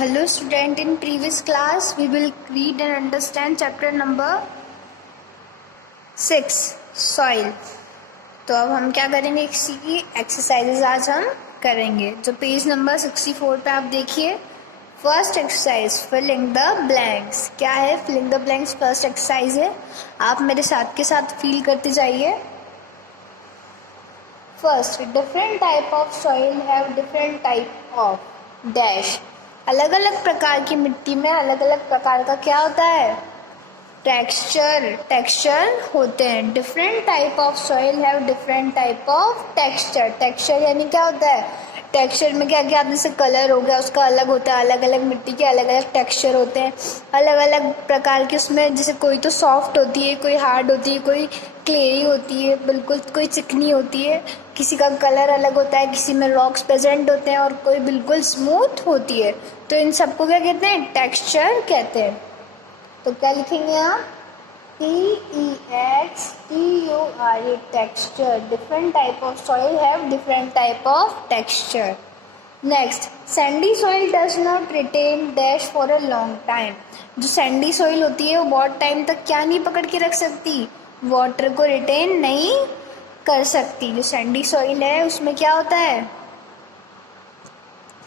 Hello student, in previous class we will read and understand chapter number 6 soil. तो अब हम क्या करेंगे, इसी की एक्सरसाइजेज आज हम करेंगे. जो पेज नंबर 64 पे आप देखिए, first exercise filling the blanks. क्या है filling the blanks? First exercise है. आप मेरे साथ के साथ फील करते जाइए. First, different type of soil have different type of dash. अलग अलग प्रकार की मिट्टी में अलग अलग प्रकार का क्या होता है? टेक्सचर होते हैं. Different type of soil have different type of texture यानी क्या होता है? टेक्सचर में क्या क्या, जैसे कलर हो गया उसका अलग होता है. अलग अलग मिट्टी के अलग अलग टेक्सचर होते हैं, अलग अलग प्रकार के. उसमें जैसे कोई तो सॉफ्ट होती है, कोई हार्ड होती है, कोई क्लेई होती है, बिल्कुल कोई चिकनी होती है. किसी का कलर अलग होता है, किसी में रॉक्स प्रेजेंट होते हैं और कोई बिल्कुल स्मूथ होती है. तो इन सबको क्या कहते हैं? टेक्सचर कहते हैं. तो क्या लिखेंगे आप? TEXTURE texture. Different type of soil have different type of texture. Next, sandy soil does not retain dash for a long time. जो सैंडी सॉइल होती है वो बहुत टाइम तक क्या नहीं पकड़ के रख सकती? वाटर को रिटेन नहीं कर सकती. जो सैंडी सॉइल है उसमें क्या होता है?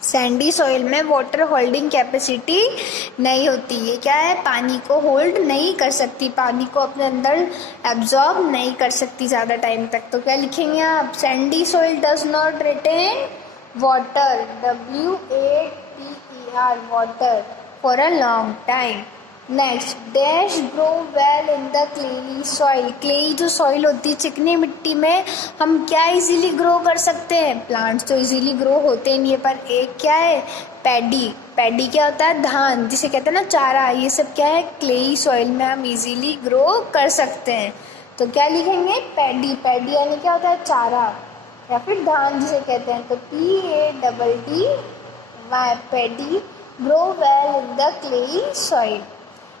सैंडी सॉइल में वाटर होल्डिंग कैपेसिटी नहीं होती. ये क्या है? पानी को होल्ड नहीं कर सकती, पानी को अपने अंदर एब्जॉर्ब नहीं कर सकती ज़्यादा टाइम तक. तो क्या लिखेंगे आप? Sandy soil does not retain water, WATER, water, for a long time. Next, dash grow well in the clayey soil. Clayey जो सॉइल होती है, चिकनी मिट्टी में हम क्या इजीली ग्रो कर सकते हैं? प्लांट्स तो इजीली ग्रो होते नहीं है, पर एक क्या है? पैडी. पैडी क्या होता है? धान, जिसे कहते हैं ना चारा. ये सब क्या है? क्लेई सॉइल में हम इजीली ग्रो कर सकते हैं. तो क्या लिखेंगे? पैडी. पैडी यानी क्या होता है? चारा या फिर धान जिसे कहते हैं. तो PADDY, paddy, grow well in the clayey soil.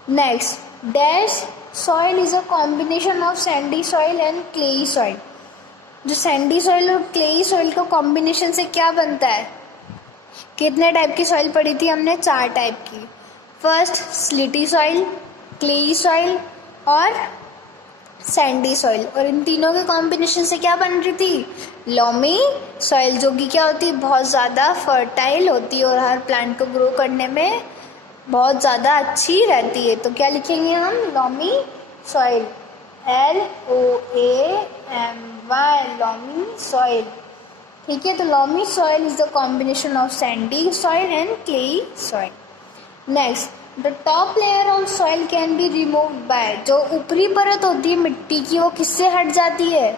Next, dash soil is a combination of sandy soil and clayey soil. जो सैंडी सॉइल और क्लेई सॉइल का कॉम्बिनेशन से क्या बनता है? कितने टाइप की सॉइल पढ़ी थी हमने? 4 टाइप की. फर्स्ट स्लिटी सॉइल, क्लेई सॉइल और सैंडी सॉइल. और इन तीनों के कॉम्बिनेशन से क्या बन रही थी? लॉमी सॉइल, जो कि क्या होती है? बहुत ज़्यादा फर्टाइल होती है और हर प्लांट को ग्रो करने में बहुत ज़्यादा अच्छी रहती है. तो क्या लिखेंगे हम? Loamy soil, LOAMY, loamy soil. ठीक है. तो loamy soil is the combination of sandy soil and clayey soil. Next, the top layer of soil can be removed by. जो ऊपरी परत होती है मिट्टी की, वो किससे हट जाती है?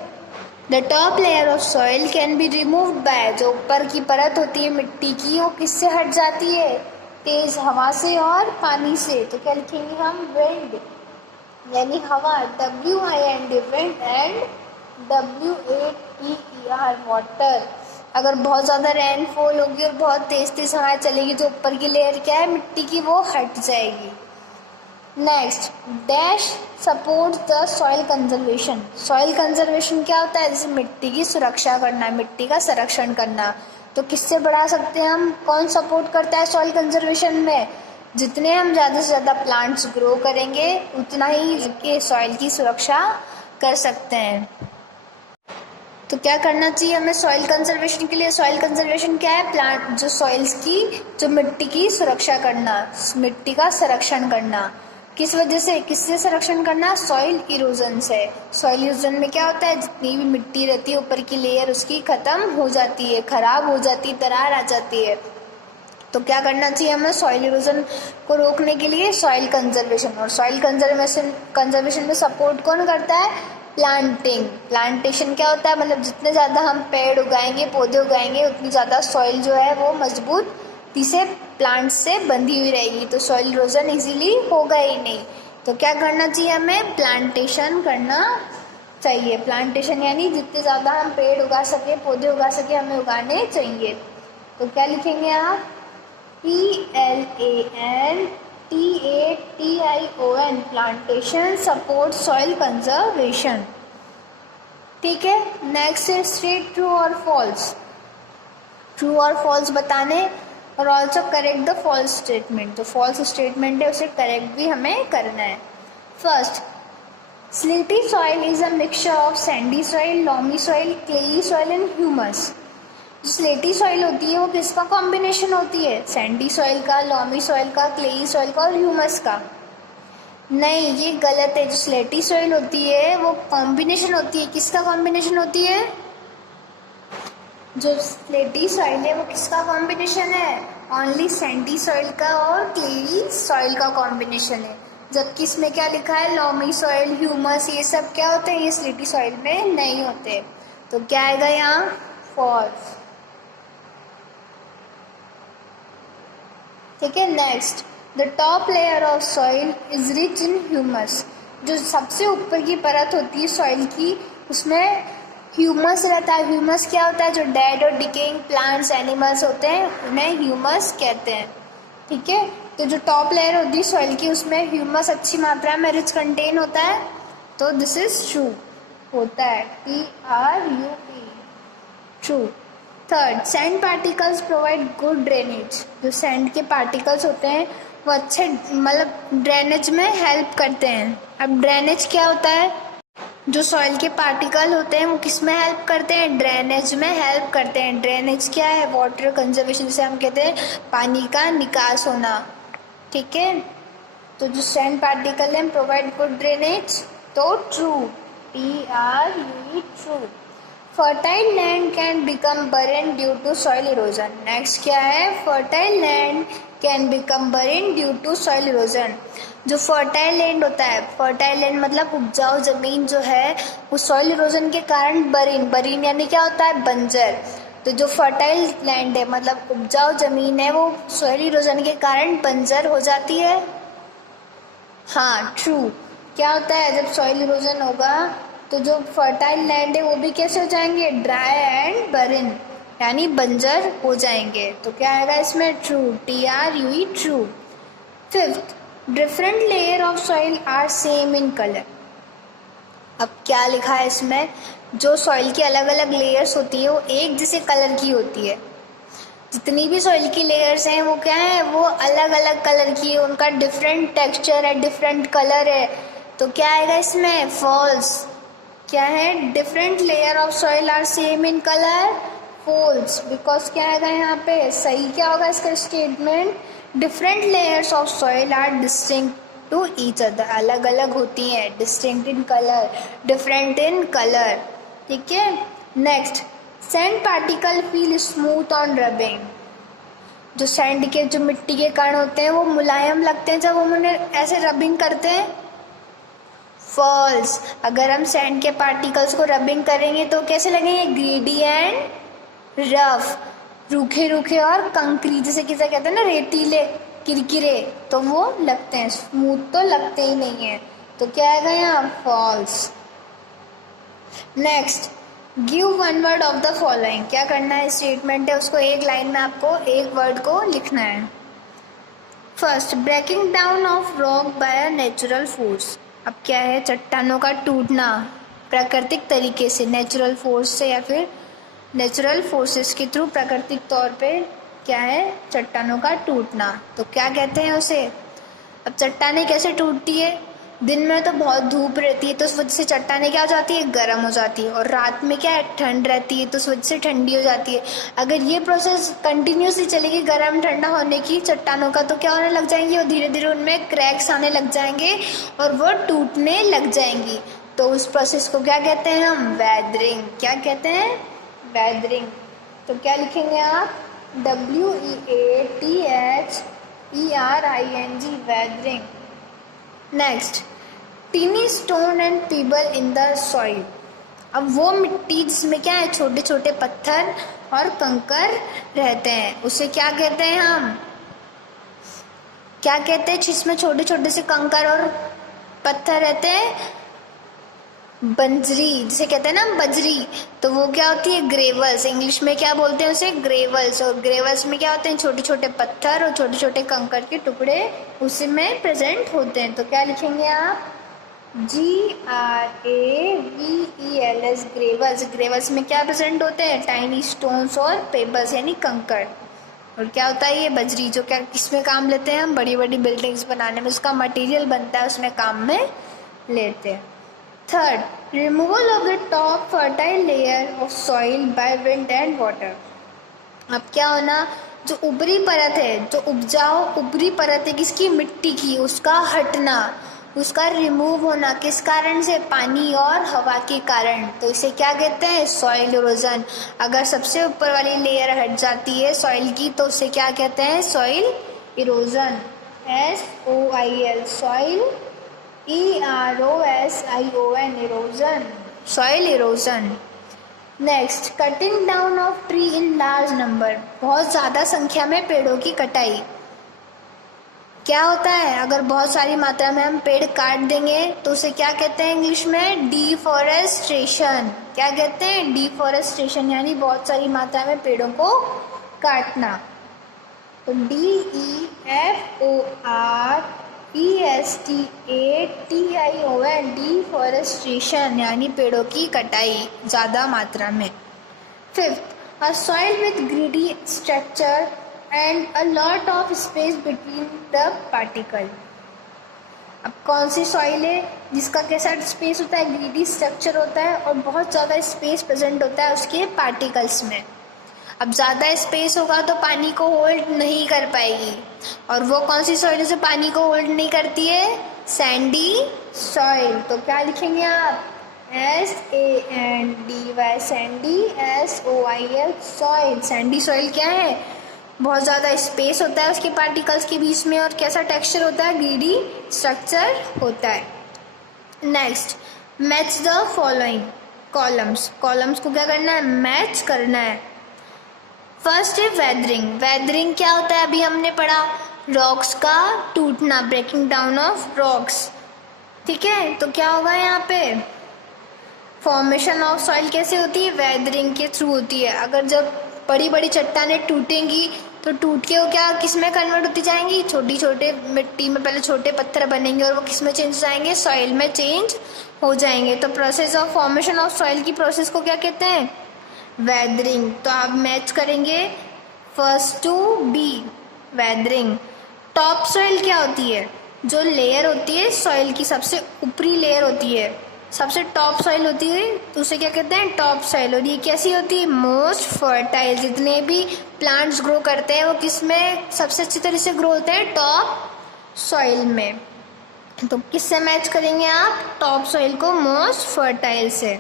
The top layer of soil can be removed by. जो ऊपर की परत होती है मिट्टी की, वो किससे हट जाती है? तेज हवा से और पानी से. तो क्या लिखेंगे हम? विंड यानी हवा, WIND, wind, and WATER, water. अगर बहुत ज़्यादा रेनफॉल होगी और बहुत तेज तेज हवा चलेगी, जो ऊपर की लेयर क्या है मिट्टी की, वो हट जाएगी. Next, dash support the soil conservation. Soil conservation क्या होता है? जैसे मिट्टी की सुरक्षा करना, मिट्टी का संरक्षण करना. तो किससे बढ़ा सकते हैं हम? कौन सपोर्ट करता है सॉइल कंजर्वेशन में? जितने हम ज़्यादा से ज़्यादा प्लांट्स ग्रो करेंगे उतना ही के सॉइल की सुरक्षा कर सकते हैं. तो क्या करना चाहिए हमें सॉइल कंजर्वेशन के लिए? सॉइल कंजर्वेशन क्या है? प्लांट जो सॉइल्स की, जो मिट्टी की सुरक्षा करना, मिट्टी का संरक्षण करना. किस वजह से? किससे संरक्षण करना? सॉइल इरोजन से. सॉइल इरोजन में क्या होता है? जितनी भी मिट्टी रहती है ऊपर की लेयर उसकी खत्म हो जाती है, खराब हो जाती है, दरार आ जाती है. तो क्या करना चाहिए हमें सॉइल इरोजन को रोकने के लिए? Soil conservation. और सॉइल कंजर्वेशन में सपोर्ट कौन करता है? प्लांटिंग. प्लांटेशन क्या होता है? मतलब जितने ज़्यादा हम पेड़ उगाएंगे, पौधे उगाएंगे, उतनी ज़्यादा सॉइल जो है वो मजबूत से प्लांट से बंधी हुई रहेगी. तो सॉइल इरोजन इजीली होगा ही नहीं. तो क्या करना चाहिए हमें? प्लांटेशन करना चाहिए. प्लांटेशन यानी जितने ज़्यादा हम पेड़ उगा सके, पौधे उगा सके, हमें उगाने चाहिए. तो क्या लिखेंगे आप? PLANTATION, plantation support soil conservation. ठीक है. नेक्स्ट है स्ट्रेट, ट्रू और फॉल्स. ट्रू और फॉल्स बताने और also correct the false statement, जो फॉल्स स्टेटमेंट है उसे करेक्ट भी हमें करना है। First, slaty soil is a mixture of sandy soil, loamy soil, clayey soil and humus. जो स्लेटी सॉइल होती है वो किसका कॉम्बिनेशन होती है? सैंडी सॉइल का, लॉमी सॉइल का, क्लेई सॉइल का और ह्यूमस का। नहीं, ये गलत है। जो स्लेटी सॉइल होती है वो कॉम्बिनेशन होती है, किसका कॉम्बिनेशन होती है? जो स्लेटी सॉइल है वो किसका कॉम्बिनेशन है? ओनली सैंडी सॉइल का और क्लेई सॉइल का कॉम्बिनेशन है। जबकि इसमें क्या लिखा है? लॉमी सॉइल, ह्यूमस, ये सब क्या होते हैं? ये स्लेटी सॉइल में नहीं होते। तो क्या आएगा यहाँ? फॉल्स। ठीक है। Next, the top layer of soil is rich in humus. जो सबसे ऊपर की परत होती है सॉइल की, उसमें ह्यूमस रहता है। ह्यूमस क्या होता है? जो डेड और डिकेइंग प्लांट्स, एनिमल्स होते हैं उन्हें ह्यूमस कहते हैं। ठीक है। तो जो टॉप लेयर होती है सॉइल की, उसमें ह्यूमस अच्छी मात्रा में रिच कंटेन होता है। तो दिस इज ट्रू होता है, TRUE, true. Third, sand particles provide good drainage. जो सैंड के पार्टिकल्स होते हैं वो अच्छे मतलब ड्रेनेज में हेल्प करते हैं। अब ड्रेनेज क्या होता है? जो सॉइल के पार्टिकल होते हैं वो किस में हेल्प करते हैं? ड्रेनेज में हेल्प करते हैं। ड्रेनेज क्या है? वाटर कंजर्वेशन, जिसे हम कहते हैं पानी का निकास होना। ठीक है। तो जो सैंड पार्टिकल है प्रोवाइड गुड ड्रेनेज, तो true, TRUE, true. Fertile land can become barren due to soil erosion. Next क्या है? Fertile land can become barren due to soil erosion. जो फर्टाइल लैंड होता है, फर्टाइल लैंड मतलब उपजाऊ जमीन जो है, वो सॉइल इरोजन के कारण बरीन, बरीन यानी क्या होता है? बंजर। तो जो फर्टाइल लैंड है मतलब उपजाऊ जमीन है, वो सॉइल इरोजन के कारण बंजर हो जाती है। हाँ, ट्रू। क्या होता है? जब सॉइल इरोजन होगा तो जो फर्टाइल लैंड है वो भी कैसे हो जाएंगे? ड्राई एंड बरिन, यानी बंजर हो जाएंगे। तो क्या आएगा इसमें? True, TRUE, true. Fifth, different layer of soil are same in colour. अब क्या लिखा है इसमें? जो सॉइल की अलग अलग लेयर्स होती है वो एक जैसे कलर की होती है। जितनी भी सॉइल की लेयर्स हैं वो क्या है? वो अलग अलग कलर की है, उनका डिफरेंट टेक्सचर है, डिफरेंट कलर है। तो क्या आएगा इसमें? फॉल्स। क्या है? Different layer of soil are same in colour, false. Because क्या आएगा यहाँ पे? सही क्या होगा इसका statement? Different layers of soil are distinct to each other, अलग अलग होती हैं, distinct in colour, different in colour. ठीक है। Next, sand particle feel smooth on rubbing. जो सैंड के, जो मिट्टी के कण होते हैं वो मुलायम लगते हैं जब हम उन्हें ऐसे रबिंग करते हैं। फॉल्स। अगर हम सैंड के पार्टिकल्स को रबिंग करेंगे तो कैसे लगेंगे? ग्रीडी एंड रफ, रूखे रूखे और कंकरी, जैसे किसे कहते हैं ना, रेतीले, किरकिरे, तो वो लगते हैं। स्मूथ तो लगते ही नहीं है। तो क्या आएगा यहाँ? False. Next, give one word of the following. क्या करना है? स्टेटमेंट है, उसको एक लाइन में आपको एक वर्ड को लिखना है। First, breaking down of rock by a natural force. अब क्या है? चट्टानों का टूटना प्राकृतिक तरीके से, नेचुरल फोर्स से या फिर नेचुरल फोर्सेस के थ्रू, प्राकृतिक तौर पे क्या है? चट्टानों का टूटना। तो क्या कहते हैं उसे? अब चट्टानें कैसे टूटती है? दिन में तो बहुत धूप रहती है तो उस वजह से चट्टानें क्या हो जाती है? गर्म हो जाती है। और रात में क्या है? ठंड रहती है तो उस वजह से ठंडी हो जाती है। अगर ये प्रोसेस कंटिन्यूसली चलेगी गर्म ठंडा होने की चट्टानों का, तो क्या होने लग जाएंगी? वो धीरे धीरे उनमें क्रैक्स आने लग जाएंगे और वो टूटने लग जाएंगी। तो उस प्रोसेस को क्या कहते हैं हम? वेदरिंग। क्या कहते हैं? वेदरिंग। तो क्या लिखेंगे आप? WEATHERING, weathering. Next, tiny stone and pebble in the soil. अब वो मिट्टी जिसमें क्या है? छोटे छोटे पत्थर और कंकर रहते हैं, उसे क्या कहते हैं हम? क्या कहते हैं जिसमें छोटे छोटे से कंकर और पत्थर रहते हैं? बंजरी, जिसे कहते हैं ना बजरी। तो वो क्या होती है? ग्रेवल्स। इंग्लिश में क्या बोलते हैं उसे? ग्रेवल्स। और ग्रेवल्स में क्या होते हैं? छोटे छोटे पत्थर और छोटे छोटे कंकर के टुकड़े उसी में प्रेजेंट होते हैं। तो क्या लिखेंगे आप? GRAVELS, gravels. ग्रेवल्स में क्या प्रेजेंट होते हैं? टाइनी स्टोन्स और पेबल्स यानी कंकर। और क्या होता है ये बजरी, जो क्या किसमें काम लेते हैं हम, बड़ी बड़ी बिल्डिंग्स बनाने में, उसका मटेरियल बनता है उसमें काम में लेते हैं। Third, removal of the top fertile layer of soil by wind and water. अब क्या होना, जो ऊपरी परत है, जो उपजाऊ ऊपरी परत है किसकी, मिट्टी की, उसका हटना, उसका रिमूव होना, किस कारण से, पानी और हवा के कारण, तो इसे क्या कहते हैं, सॉइल इरोजन। अगर सबसे ऊपर वाली लेयर हट जाती है सॉइल की तो उसे क्या कहते हैं, soil erosion. SOIL, soil, EROSION, erosion, soil erosion. Next, cutting down of tree in large number, बहुत ज़्यादा संख्या में पेड़ों की कटाई। क्या होता है, अगर बहुत सारी मात्रा में हम पेड़ काट देंगे तो उसे क्या कहते हैं इंग्लिश में, डिफॉरेस्टेशन। क्या कहते हैं, डिफॉरेस्टेशन, यानी बहुत सारी मात्रा में पेड़ों को काटना। तो DEFORESTATION, डिफॉरेस्टेशन यानी पेड़ों की कटाई ज़्यादा मात्रा में। Fifth, a soil with greedy structure and a lot of space between the particle. अब कौन सी सॉइल है जिसका कैसा स्पेस होता है, ग्रीडी स्ट्रक्चर होता है और बहुत ज़्यादा स्पेस प्रेजेंट होता है उसके पार्टिकल्स में। अब ज़्यादा स्पेस होगा तो पानी को होल्ड नहीं कर पाएगी, और वो कौन सी सॉइल जो पानी को होल्ड नहीं करती है, सैंडी सॉइल। तो क्या लिखेंगे आप, SANDY, Sandy, SOIL, soil. Sandy soil क्या है, बहुत ज़्यादा स्पेस होता है उसके पार्टिकल्स के बीच में और कैसा टेक्सचर होता है, ग्रीडी स्ट्रक्चर होता है। Next, match the following columns. Columns को क्या करना है, मैच करना है। फर्स्ट है वेदरिंग। वेदरिंग क्या होता है, अभी हमने पढ़ा, रॉक्स का टूटना, ब्रेकिंग डाउन ऑफ रॉक्स। ठीक है, तो क्या होगा यहाँ पे, फॉर्मेशन ऑफ सॉइल कैसे होती है, वेदरिंग के थ्रू होती है। अगर जब बड़ी बड़ी चट्टानें टूटेंगी तो टूट के वो क्या किस में कन्वर्ट होती जाएंगी, छोटी छोटे मिट्टी में पहले छोटे पत्थर बनेंगे और वो किस में चेंज हो जाएंगे, सॉइल में चेंज हो जाएंगे। तो process of formation of soil की प्रोसेस को क्या कहते हैं, वेदरिंग। तो आप मैच करेंगे first to B, weathering. Top soil क्या होती है, जो लेयर होती है सॉइल की, सबसे ऊपरी लेयर होती है, सबसे टॉप सॉइल होती है, तो उसे क्या कहते हैं, टॉप सॉइल। और ये कैसी होती है, मोस्ट फर्टाइल। जितने भी प्लांट्स ग्रो करते हैं वो किस में सबसे अच्छी तरह से ग्रो होते हैं, टॉप सॉइल में। तो किससे मैच करेंगे आप, टॉप सॉइल को मोस्ट फर्टाइल से।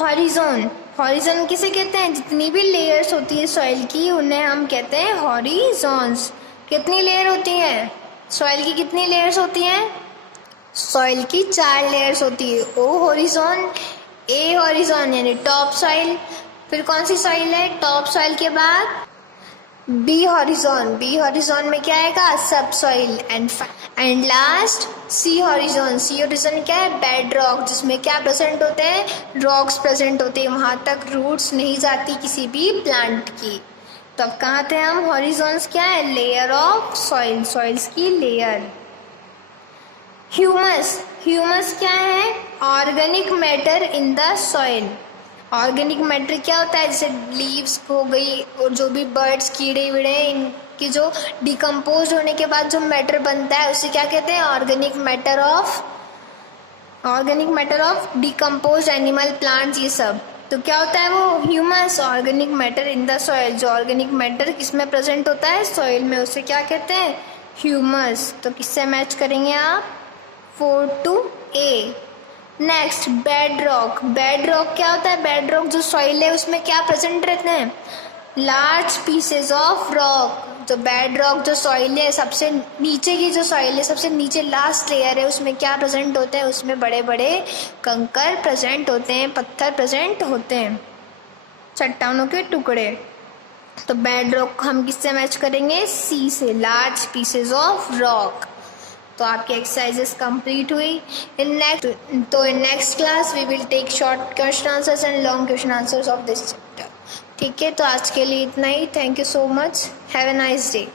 हॉरिजोन, हॉरिजोन किसे कहते हैं, जितनी भी लेयर्स होती है सॉइल की उन्हें हम कहते हैं हॉरिजोन्स। कितनी लेयर होती हैं सॉइल की, कितनी लेयर्स होती हैं, सॉइल की 4 लेयर्स होती है। ओ हॉरिजोन, ए हॉरिजोन यानी टॉप सॉइल, फिर कौन सी सॉइल है, टॉप सॉइल के बाद बी हॉरिजोन। बी हॉरिजोन में क्या आएगा, sub soil. And last C horizon. C horizon क्या है, बेड रॉक, जिसमें क्या प्रेजेंट होते हैं, रॉक्स प्रेजेंट होते हैं, वहाँ तक रूट्स नहीं जाती किसी भी प्लांट की। तो अब कहाँ थे हम, हॉरिजोन्स क्या है, लेयर ऑफ सॉइल, सॉइल्स की लेयर। ह्यूमस, ह्यूमस क्या है, organic matter in the soil. Organic matter क्या होता है, जैसे लीव्स हो गई और जो भी बर्ड्स, कीड़े वीड़े, इनकी जो डिकम्पोज होने के बाद जो मैटर बनता है उसे क्या कहते हैं, organic matter of decompose animal, plants, ये सब। तो क्या होता है वो humus, organic matter in the soil. जो ऑर्गेनिक मैटर किसमें प्रेजेंट होता है, सॉइल में, उसे क्या कहते हैं, ह्यूमस। तो किससे मैच करेंगे आप, 4 to A। Next, bed rock. Bed rock क्या होता है, बेड रॉक जो सॉइल है उसमें क्या प्रेजेंट रहते हैं, लार्ज पीसेज ऑफ रॉक। तो बेड रॉक जो सॉइल है, सबसे नीचे की जो सॉइल है, सबसे नीचे लास्ट लेयर है, उसमें क्या प्रेजेंट होते हैं, उसमें बड़े बड़े कंकर प्रेजेंट होते हैं, पत्थर प्रेजेंट होते हैं, चट्टानों के टुकड़े। तो बेड रॉक हम किससे मैच करेंगे, सी से, लार्ज पीसेज ऑफ रॉक। तो आपकी एक्सरसाइजेस कंप्लीट हुई। In next class we will take short question answers and long question answers of this chapter. ठीक है, तो आज के लिए इतना ही। Thank you so much, have a nice day.